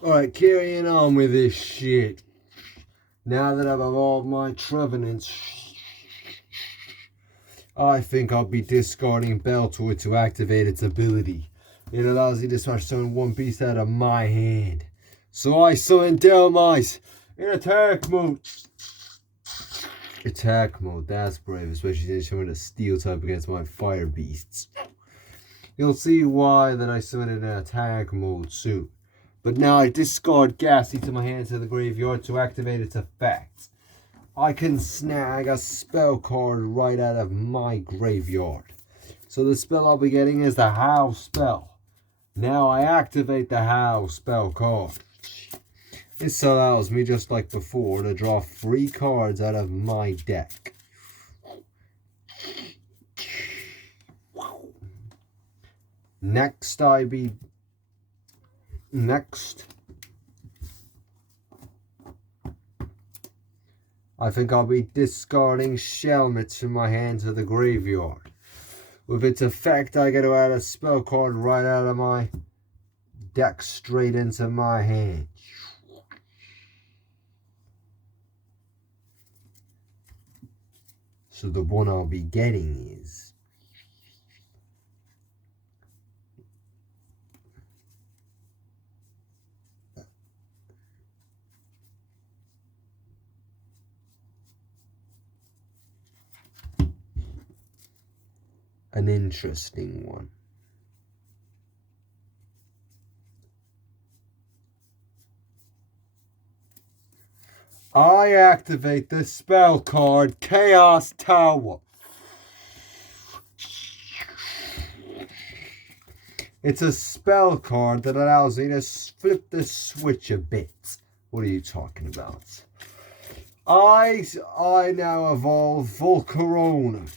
Alright, carrying on with this shit. Now that I've evolved my Trevenants, I think I'll be discarding Beltor to activate its ability. It allows you to summon one beast out of my hand. So I summon Delmise in attack mode. Attack mode, that's brave, especially since I'm in a steel type against my fire beasts. You'll see why that I summon in attack mode soon. But now I discard Ghastly to my hand to the graveyard to activate its effect. I can snag a spell card right out of my graveyard. So the spell I'll be getting is the Howl spell. Now I activate the Howl spell card. This allows me, just like before, to draw 3 cards out of my deck. Next, I think I'll be discarding Shelmet from my hand to the graveyard. With its effect, I get to add a spell card right out of my deck straight into my hand. So the one I'll be getting is an interesting one. I activate the spell card Chaos Tower. It's a spell card that allows me to flip the switch a bit. What are you talking about? I now evolve Volcarona.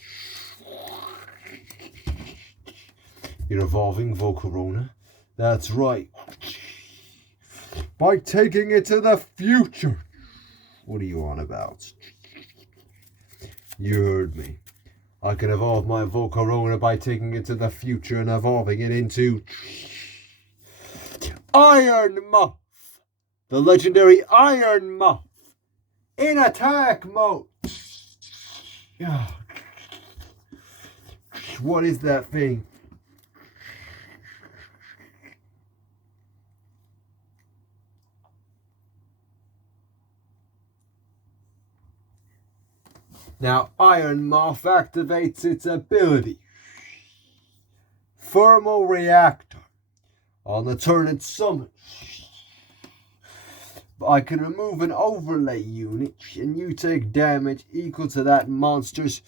You're evolving Volcarona? That's right. By taking it to the future. What are you on about? You heard me. I can evolve my Volcarona by taking it to the future and evolving it into Iron Muff. The legendary Iron Muff. In attack mode. What is that thing? Now, Iron Moth activates its ability. Thermal Reactor. On the turn it summons. I can remove an overlay unit and you take damage equal to that monster's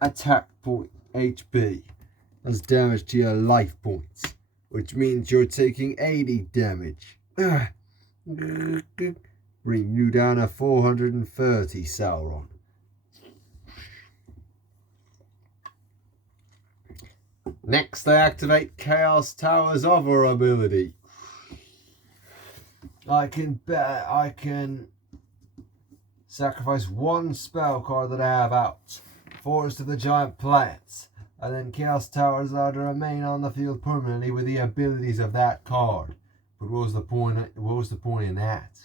attack point, HP. That's damage to your life points, which means you're taking 80 damage. Bring you down to 430, Sauron. Next, I activate Chaos Tower's other ability. I can sacrifice one spell card that I have out. Forest of the Giant Plants. And then Chaos Tower is allowed to remain on the field permanently with the abilities of that card. But what was the point in that?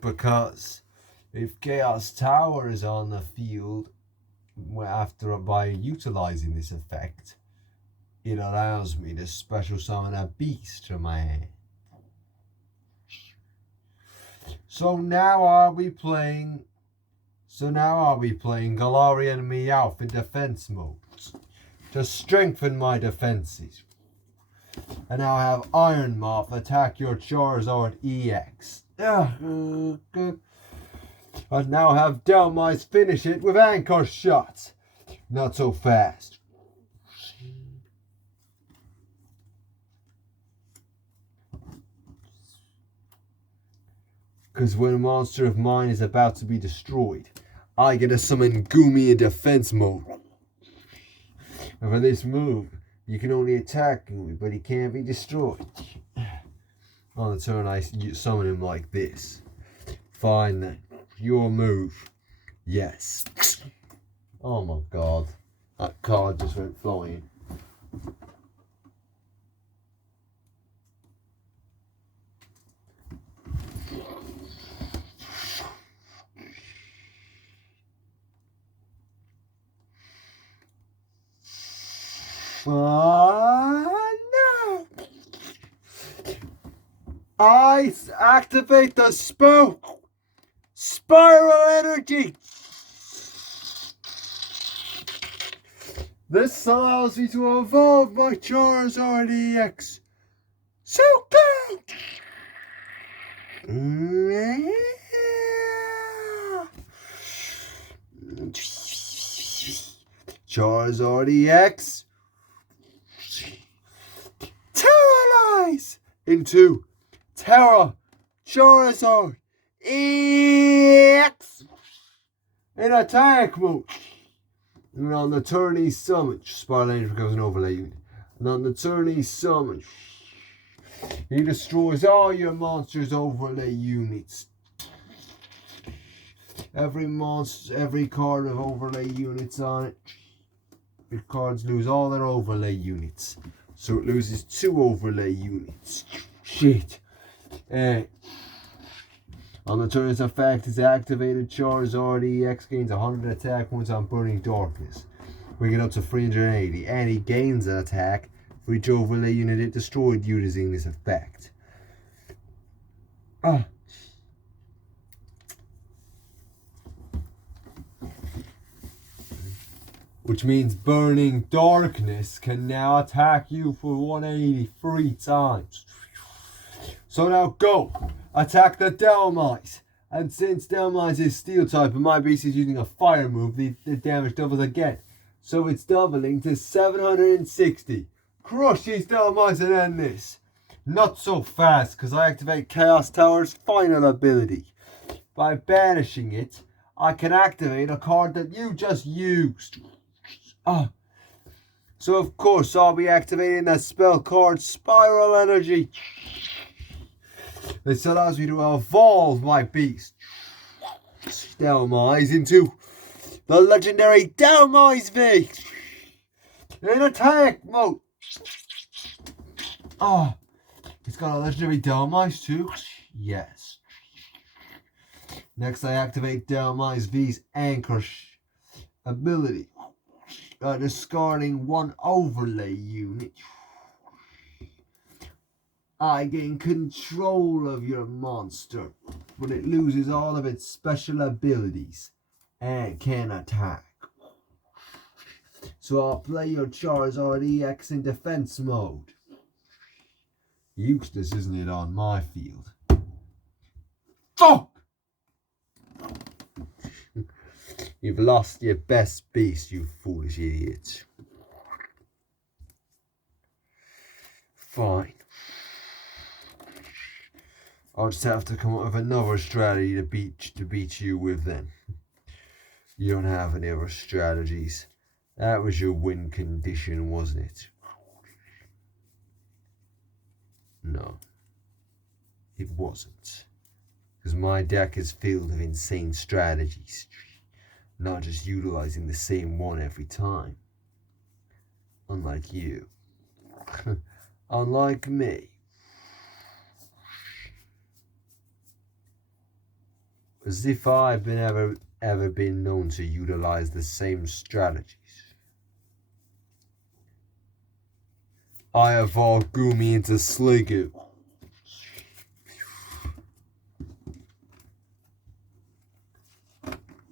Because if Chaos Tower is on the field by utilizing this effect, it allows me to special summon a beast from my hand. So now I'll be playing Galarian Meowth in defense mode to strengthen my defenses. And now I have Iron Moth attack your Charizard EX. And now have Delmise finish it with Anchor Shot. Not so fast. Because when a monster of mine is about to be destroyed, I get to summon Goomy in defense mode. And for this move, you can only attack Goomy, but he can't be destroyed. On the turn, I summon him like this. Fine then. Your move. Yes. Oh my god. That card just went flying. No! I activate the spiral energy. This allows me to evolve my Charizard EX. So go! Charizard EX. Terrorize into Terra Charizard EX in attack mode. And on the turn he summons, Spiral Energy becomes an overlay unit. And on the turn he summons, he destroys all your monsters' overlay units. Every card of overlay units on it, your cards lose all their overlay units. So it loses 2 overlay units. Shit. On the turn its effect is activated, Charizard EX gains 100 attack points on Burning Darkness. We get up to 380, and he gains an attack for each overlay unit it destroyed using this effect. Which means Burning Darkness can now attack you for 183 times. So now go! Attack the Dhelmise. And since Dhelmise is Steel type and my beast is using a fire move, the damage doubles again. So it's doubling to 760. Crush these Dhelmise and end this. Not so fast, because I activate Chaos Tower's final ability. By banishing it, I can activate a card that you just used. So of course I'll be activating that spell card Spiral Energy. This allows me to evolve my beast Dhelmise into the legendary Dhelmise V in attack mode. It's got a legendary Dhelmise too. Yes. Next I activate Dhelmise V's Anchor ability. Discarding 1 overlay unit. I gain control of your monster, but it loses all of its special abilities and can attack. So I'll play your Charizard EX in defense mode. Useless, isn't it, on my field? Fuck! You've lost your best beast, you foolish idiot. Fine. I'll just have to come up with another strategy to beat you with then. You don't have any other strategies. That was your win condition, wasn't it? No. It wasn't. Because my deck is filled with insane strategies. Not just utilizing the same one every time. Unlike you. Unlike me. As if I've been ever been known to utilize the same strategies. I evolved Goomy into Sliggoo.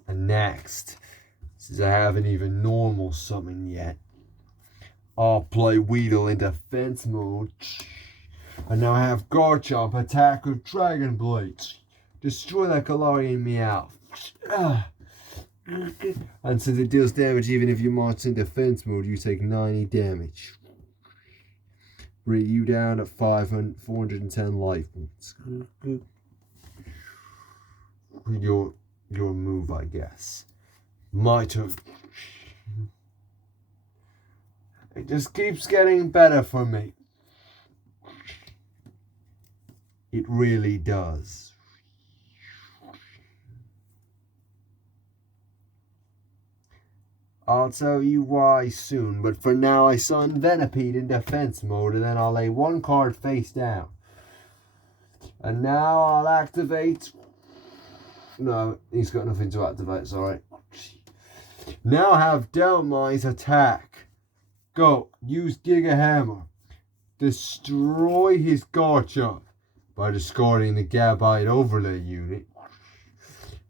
And next, since I haven't even normal summoned yet, I'll play Weedle in defense mode. And now I have Garchomp attack with Dragon Blades. Destroy that Galarian Meow. And since it deals damage even if you march in defense mode, you take 90 damage. Bring you down at 410 life points. Your move, I guess. My turn. It just keeps getting better for me. It really does. I'll tell you why soon, but for now I summon Venipede in defense mode, and then I'll lay 1 card face down. And now I'll activate... No, he's got nothing to activate, it's alright. Now I have Dhelmise attack. Go. Use Giga Hammer. Destroy his Garchomp by discarding the Gabite Overlay unit.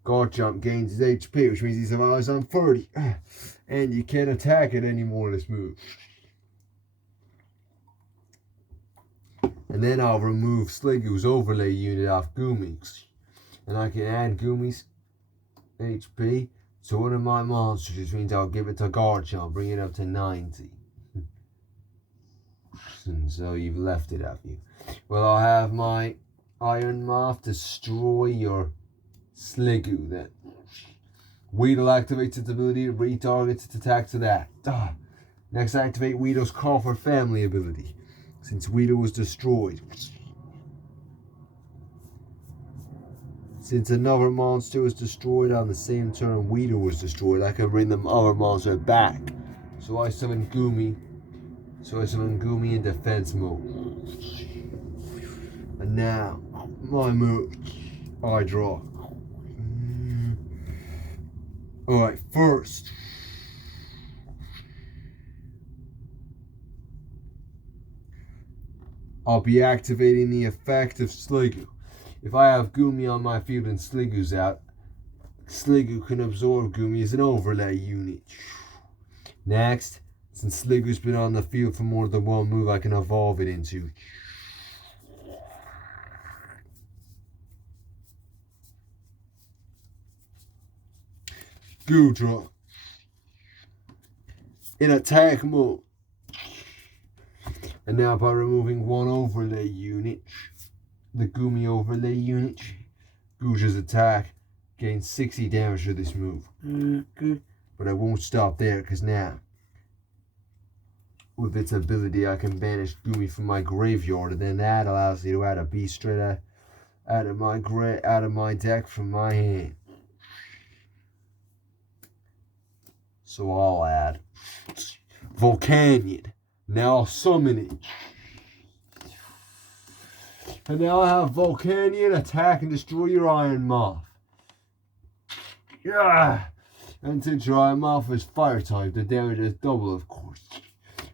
Garchomp gains his HP, which means he survives on 30. And you can't attack it anymore this move. And then I'll remove Sliggoo's Overlay unit off Gumi's. And I can add Gumi's HP to one of my monsters, which means I'll give it to Garchomp, bring it up to 90. And so you've left it, have you? Well, I'll have my Iron Moth destroy your Sliggoo then. Weedle activates its ability to retarget its attack to that. Next, activate Weedle's Crawford family ability, since Weedle was destroyed. Since another monster was destroyed on the same turn Weedle was destroyed, I can bring the other monster back. So I summon Gumi. In defense mode. And now, my move. I draw. Alright, first. I'll be activating the effect of Sliggoo. If I have Gumi on my field and Sliggoo's out, Sliggoo can absorb Gumi as an overlay unit. Next, since Sliggoo's been on the field for more than one move, I can evolve it into Goodra in attack mode. And now by removing one overlay unit, the Gumi overlay unit, Goodra's attack gains 60 damage for this move. But I won't stop there, because now, with its ability, I can banish Gumi from my graveyard, and then that allows me to add a beast straight out of my deck from my hand. So I'll add Volcanion. Now I'll summon it. And now I have Volcanion attack and destroy your Iron Moth. Yeah! And since your Iron Moth is fire type, the damage is double, of course.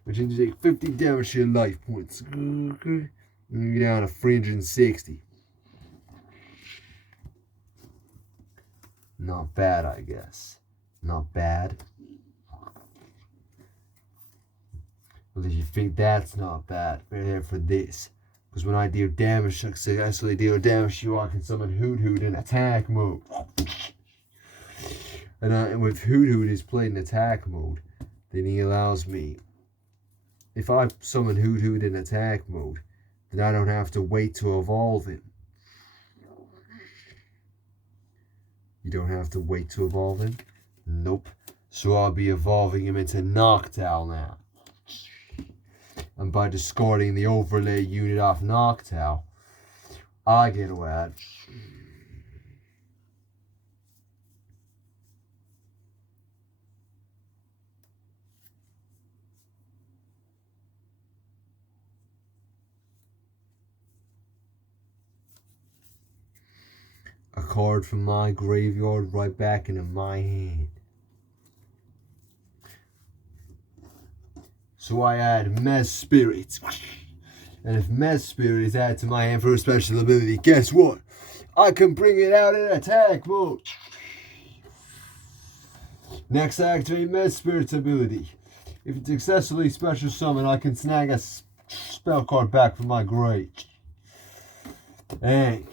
Which means you take 50 damage to your life points. And you're down to 360. Not bad, I guess. Not bad. Well, if you think that's not bad, we're here for this. Because when I deal damage, successfully deal damage to you, I can summon Hoot Hoot in attack mode. And with Hoot Hoot is played in attack mode, then he allows me. If I summon Hoot Hoot in attack mode, then I don't have to wait to evolve him. You don't have to wait to evolve him? Nope. So I'll be evolving him into Noctowl now. And by discarding the overlay unit off Noctowl, I get to add a card from my graveyard right back into my hand. So I add Mez Spirit. And if Mez Spirit is added to my hand for a special ability, guess what? I can bring it out in attack mode. Next, I activate Mez Spirit's ability. If it's successfully special summoned, I can snag a spell card back from my grave. And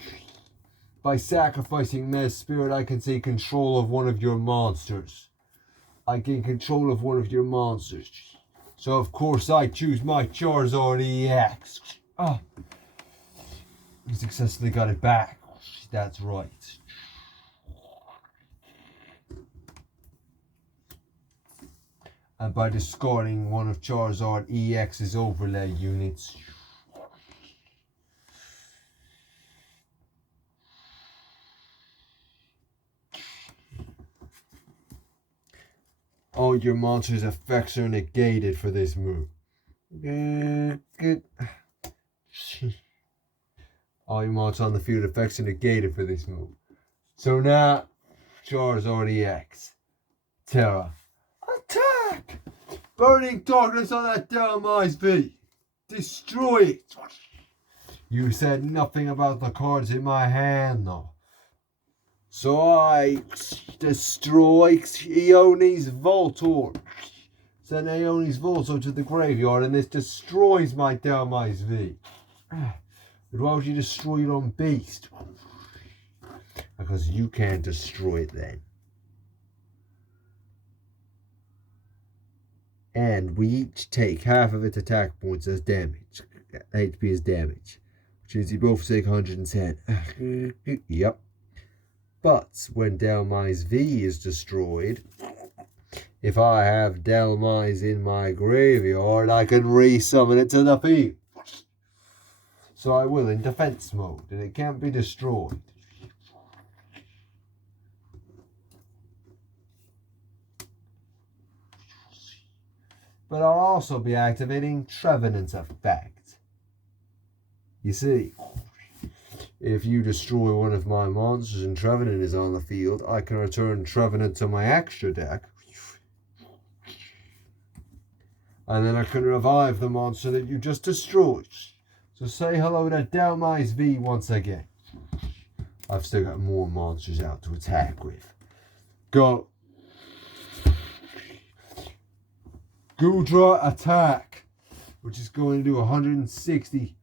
by sacrificing Mez Spirit, I can take control of one of your monsters. I gain control of one of your monsters. So of course I choose my Charizard EX. I successfully got it back. That's right. And by discarding one of Charizard EX's overlay units, all your monsters' effects are negated for this move. All your monsters on the field effects are negated for this move. So now, Charizard EX. Terra. Attack! Burning darkness on that Delmise V. Destroy it. You said nothing about the cards in my hand, though. So I destroy Aeoni's Voltor. Send Aeoni's Voltor to the graveyard, and this destroys my Delmise V. But why would you destroy your own beast? Because you can't destroy it then. And we each take half of its attack points as damage. HP as damage. Which means you both take 110. Yep. But when Delmise V is destroyed, if I have Delmise in my graveyard, I can resummon it to the field. So I will in defense mode, and it can't be destroyed. But I'll also be activating Trevenant's effect. You see, if you destroy one of my monsters and Trevenant is on the field, I can return Trevenant to my extra deck. And then I can revive the monster that you just destroyed. So say hello to Delmise V once again. I've still got more monsters out to attack with. Go. Gudra attack, which is going to do 160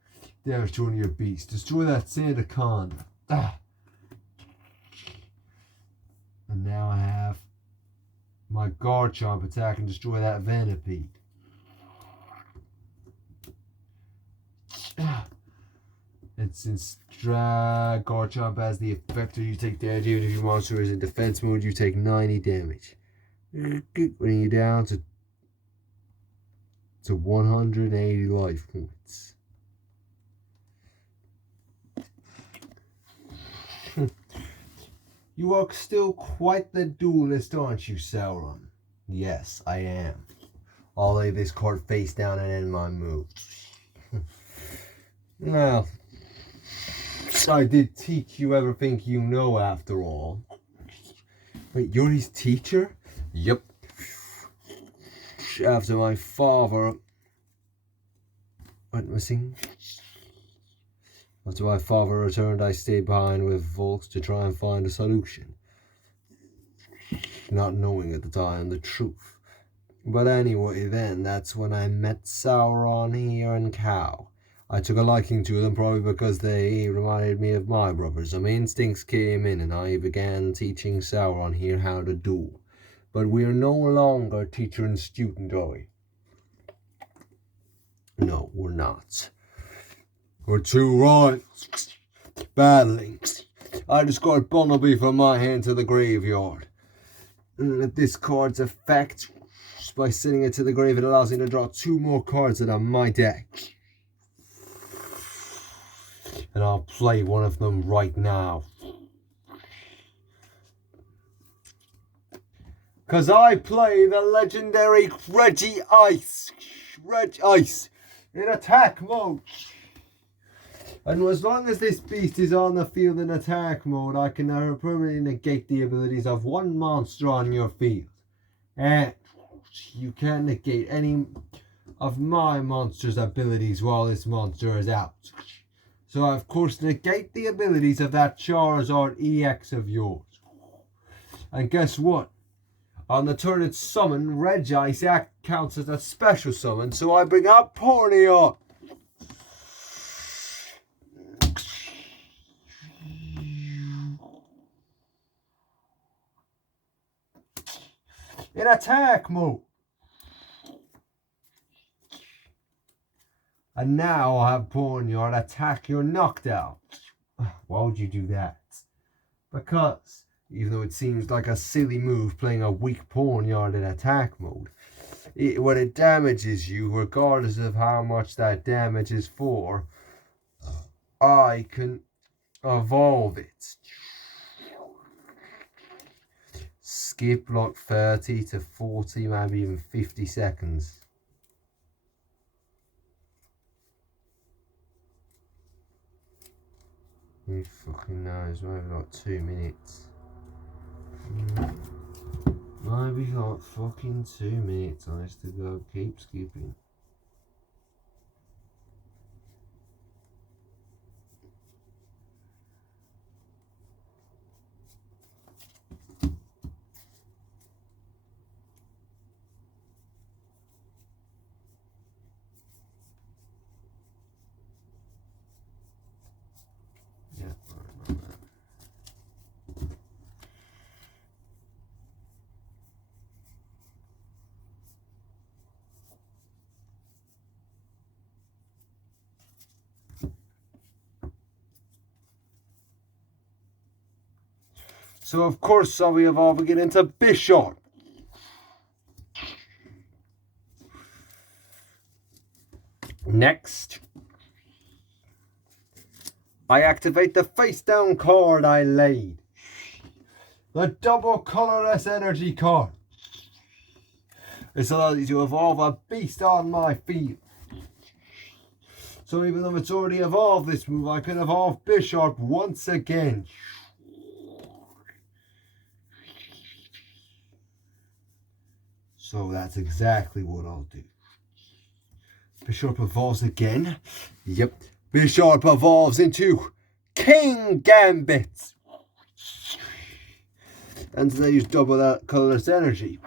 damage to one of your beasts. Destroy that Sandaconda. And now I have my Garchomp attack and destroy that Venipede. And since Garchomp has the effect, you take damage even if your monster is in defense mode, you take 90 damage. Bringing you down to 180 life points. You are still quite the duelist, aren't you, Sauron? Yes, I am. I'll lay this card face down and end my move. Well, I did teach you everything you know after all. Wait, you're his teacher? Yep. After my father went missing. After my father returned, I stayed behind with Volks to try and find a solution. Not knowing at the time the truth. But anyway, then, that's when I met Sauron here and Cow. I took a liking to them probably because they reminded me of my brothers. So my instincts came in and I began teaching Sauron here how to duel. But we are no longer teacher and student, are we? No, we're not. We're two rivals battling. I discard Bunnelby from my hand to the graveyard. And this card's effect, by sending it to the grave, it allows me to draw 2 more cards out of my deck. And I'll play one of them right now. Because I play the legendary Regice in attack mode. And as long as this beast is on the field in attack mode, I can now permanently negate the abilities of one monster on your field. And you can't negate any of my monster's abilities while this monster is out. So I, of course, negate the abilities of that Charizard EX of yours. And guess what? On the turn it's summoned, Regice counts as a special summon, so I bring out Pokeohs. In attack mode. And now I'll have Pokeohs attack your knocked out. Why would you do that? Because, even though it seems like a silly move playing a weak Pokeohs in attack mode, when it damages you, regardless of how much that damage is for, I can evolve it. Skip like 30 to 40, maybe even 50 seconds. Who fucking knows, maybe like 2 minutes. We got fucking 2 minutes on us to go. Keep skipping. Yeah, right. So of course we evolve again into Bishop. Next, I activate the face down card I laid. The double colorless energy card. This allows you to evolve a beast on my field. So even though it's already evolved this move, I can evolve Bishop once again. So that's exactly what I'll do. Bishop evolves again. Yep. Bishop evolves into King Gambit. And so they use double that colorless energy.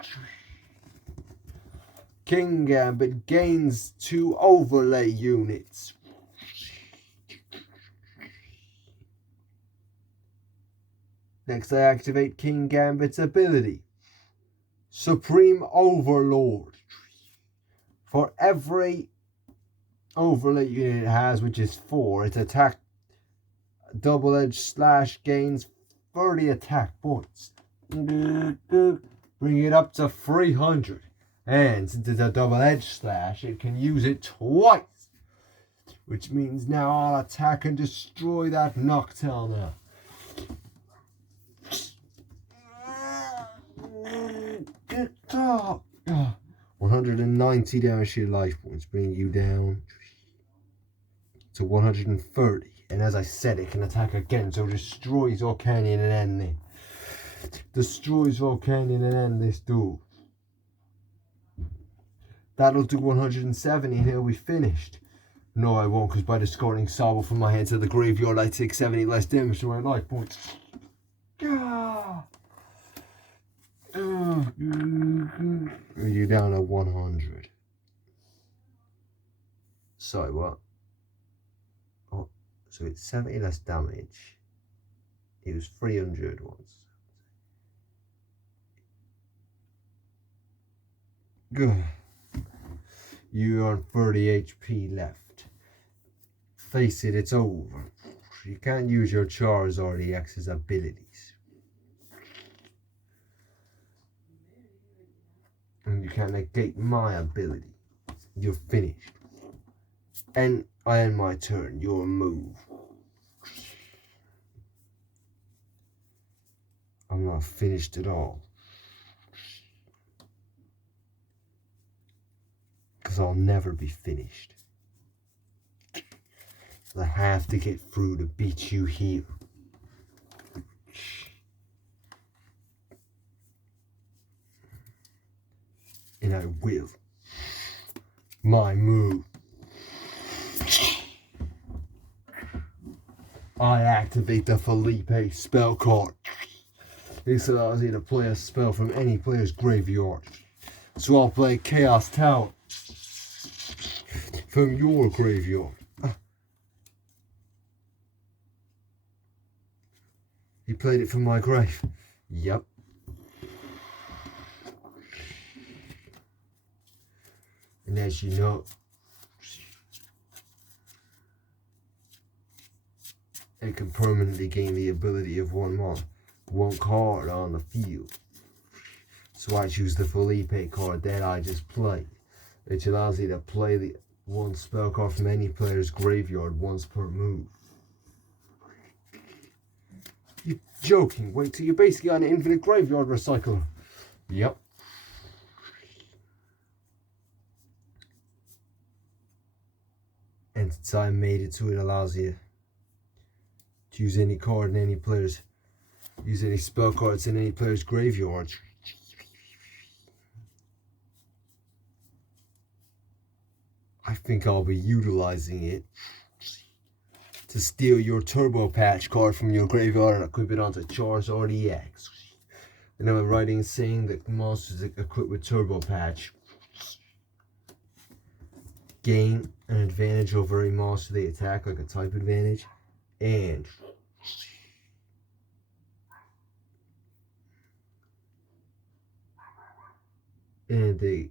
King Gambit gains 2 overlay units. Next, I activate King Gambit's ability, Supreme Overlord. For every overlay unit it has, which is 4, its attack double-edged slash gains 30 attack points. Bring it up to 300. And since it's a double-edged slash, it can use it twice. Which means now I'll attack and destroy that Noctowl now. 190 damage to your life points, bringing you down to 130. And as I said, it can attack again, so it destroys Volcanion and end it. Destroys Volcanion and end this duel. That'll do 170 and he'll be finished. No, I won't, because by discarding Sobble from my hand to the graveyard, I take 70 less damage to my life points. You're down to 100. Sorry, what? Oh, so it's 70 less damage. It was 300 once. Good. You are 30 HP left. Face it, it's over. You can't use your Charizard EX's abilities. And you can't negate my ability. You're finished. And I end my turn. Your move. I'm not finished at all. Because I'll never be finished. I have to get through to beat you here. And I will. My move. I activate the Felipe spell card. This allows you to play a spell from any player's graveyard. So I'll play Chaos Tower from your graveyard. He played it from my grave. Yep. And as you know, it can permanently gain the ability of one card on the field. So I choose the Felipe card that I just played, which allows you to play the one spell card from any player's graveyard once per move. You're joking. Wait till you're basically on an infinite graveyard recycler. Yep. And since I made it so it allows you to use any card in any player's, use any spell cards in any player's graveyard. I think I'll be utilizing it to steal your Turbo Patch card from your graveyard and equip it onto Charizard EX. And I'm writing saying that monsters equipped with Turbo Patch gain an advantage over a monster they attack, like a type advantage, and they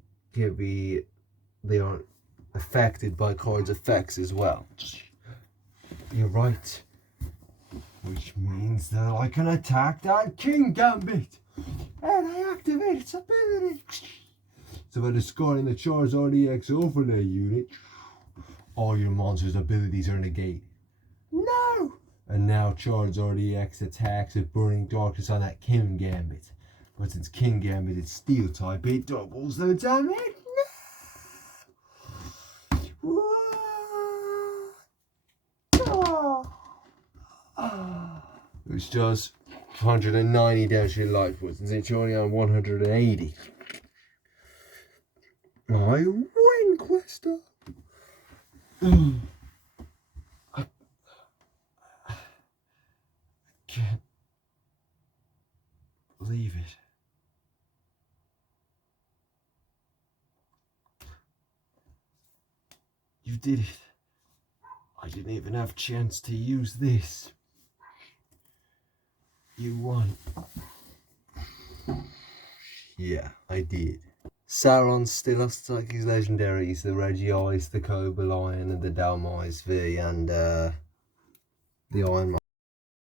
aren't affected by cards' effects as well. You're right. Which means that I can attack that King Gambit and I activate its ability. So by discarding the Charizard EX overlay unit, all your monster's abilities are negated. No! And now Charizard EX attacks with Burning Darkness on that King Gambit. But since King Gambit is Steel type, it doubles the damage. Which does 190 damage to your life points, since it's only on 180. I win, Questa. I can't believe it. You did it. I didn't even have a chance to use this. You won. Yeah, I did. Sauron's still has to take his legendaries, the Regice, the Cobra Lion, and the Dalmais V, and the Iron